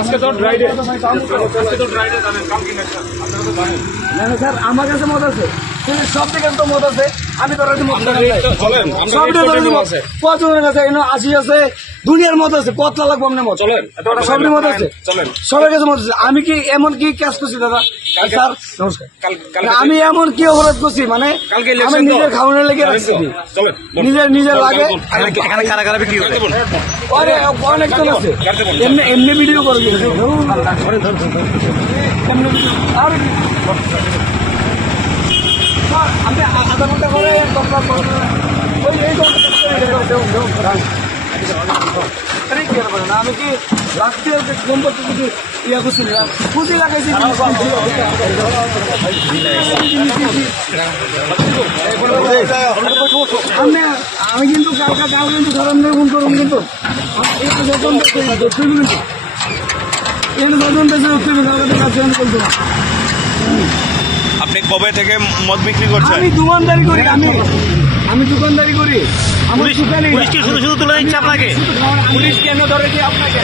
আজকে তো dry day, আজকে তো ড্রাই ডে, জানেন কালকে নেশা, আপনারা তো জানেন। না স্যার, আমার কাছে মত আছে, সব থেকে তো মত আছে, আমি তো চলেন, কতজনের কাছে 80 আছে, দুনিয়ার মত আছে, কত লাগবো আপনার মত, চলেন, সবের মত আছে, চলেন, সবার কাছে মত আছে। আমি কি এমন কি কাজ করছি দাদা? স্যার নমস্কার, কালকে আমি এমন কি অপরাধ করছি, মানে কালকে আমি নিজের খাওয়ানোর লেগে রাখছি, চলেন, নিজের লাগে। এখানে কারা কারা বিক্রি করে? অনেকজন আছে, এমনি ভিডিও করে দিয়েছে, এমনি ভিডিও। আর আমি আধা ঘন্টা করে আমি কি রাখতে সম্পর্কে কিছু ইয়া করছি না, খুশি লাগাইছি। আমি কিন্তু কাউ কিন্তু খারাপ নিয়ে ফোন করবো, কিন্তু বলতো না। আপনি কবে থেকে মদ বিক্রি করছেন? আমি দোকানদারি করি, আমি দোকানদারি করি। আমার দোকানে পুলিশ কি শুধু শুধু তুলে দিচ্ছে আপনাকে? পুলিশ কেন ধরেছে আপনাকে?